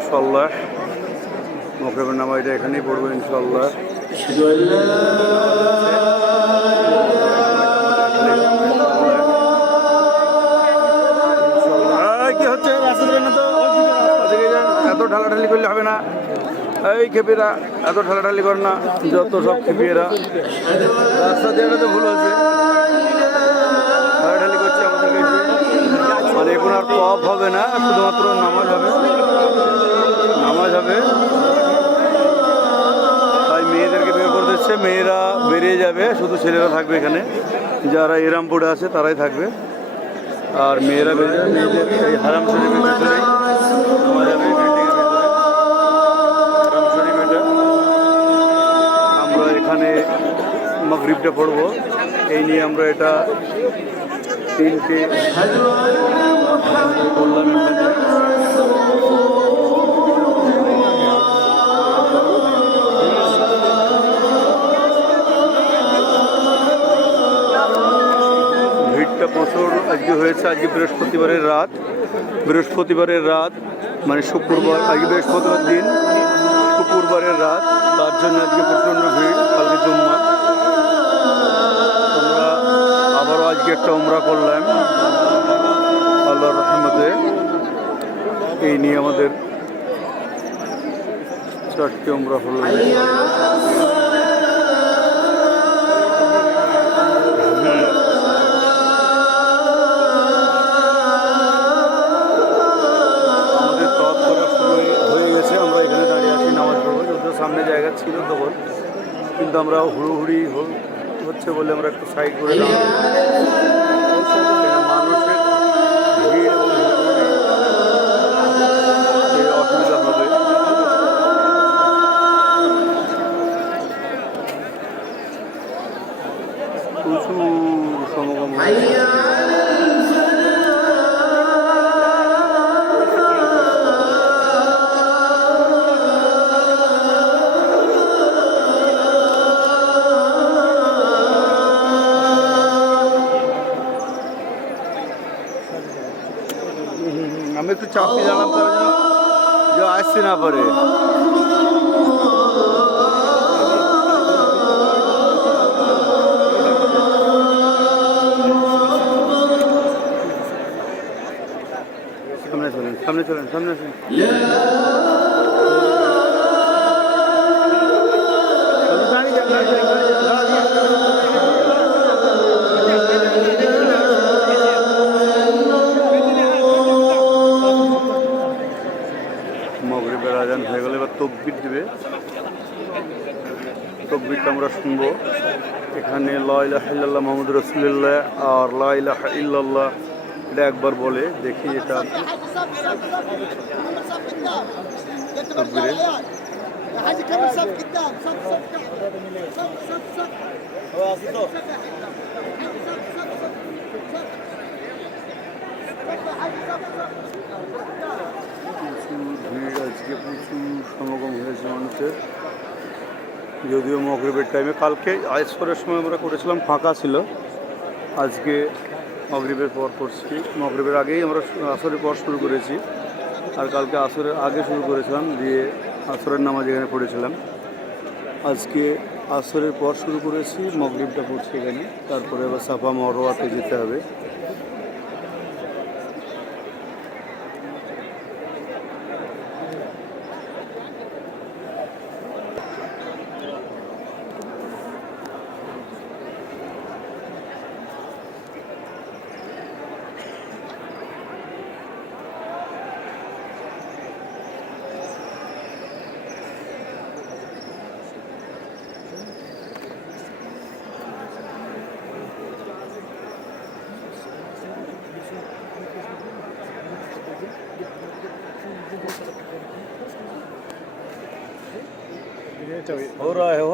ইনশাআল্লাহ। মাগরিবের নামাজটা এখানেই পড়বো ইনশাআল্লাহ। কি হচ্ছে এত ঢালাঢালি করলে হবে না। এই খেপিরা এত ঢালাঢালি করে না, যত সব খেপিয়েরা রাস্তা দিয়ে তো ভুল হচ্ছে, ঢালাঢালি করছে আমাদেরকে। মানে এখন আর টপ হবে না, শুধুমাত্র নামাজ হবে, নামাজ হবে। তাই মেয়েদেরকে বের করে দিচ্ছে, মেয়েরা বেরিয়ে যাবে, শুধু ছেলেরা থাকবে এখানে। যারা ইরামপুরে আছে তারাই থাকবে, আর মেয়েরা বেরিয়ে যাবে। মেয়েদের এই হারাম শরীফের ভিতরেই নামাজ হবে, হারাম শরীফ এটা। আমরা এখানে মাগরিবটা পড়বো, এই নিয়ে আমরা এটা তিনটে বললাম। ভিড়টা প্রচুর আজকে হয়েছে। আজকে বৃহস্পতিবারের রাত, মানে শুক্রবার, আজকে বৃহস্পতিবার দিন, শুক্রবারের রাত, তার জন্য আজকে প্রচণ্ড ভিড়। কালকে জুম্মা, আমরা আবারও আজকে একটা উমরা করলাম আল্লাহর রহমতে। এই নিয়ে আমাদের 4টে উমরা হলো। সামনে জায়গা ছিল তখন, কিন্তু আমরা হুড়োহুড়ি হচ্ছে বলে আমরা একটু সাইড করে মানুষের ভিড় এবং অসুবিধা হবে। প্রচুর সমাগম আমি একটু চাপি জানালাম তার জন্য যে আসছে না পারে। সামনে চলেন মাগরিবের আজান হয়ে গেলে এবার তকবীর দিবে, তকবীরটা আমরা শুনবো। এখানে লা ইলাহা ইল্লাল্লাহ মুহাম্মাদুর রাসূলুল্লাহ আর লা ইলাহা ইল্লাল্লাহ এটা একবার বলে দেখি। এটা তকবীরে ভিড়, আজকে প্রচুর সমাগম হয়েছে মানুষের। যদিও মাগরিবের টাইমে, কালকে আসরের সময় আমরা করেছিলাম, ফাঁকা ছিল। আজকে মাগরিবের পর করছি, মাগরিবের আগেই আমরা আসরের পর শুরু করেছি, আর কালকে আসরের আগে শুরু করেছিলাম, দিয়ে আসরের নামাজ এখানে পড়েছিলাম। আজকে আসরের পর শুরু করেছি, মাগরিবটা পড়ছি এখানে, তারপরে আবার সাফা মারওয়াতে যেতে হবে। हो रहा है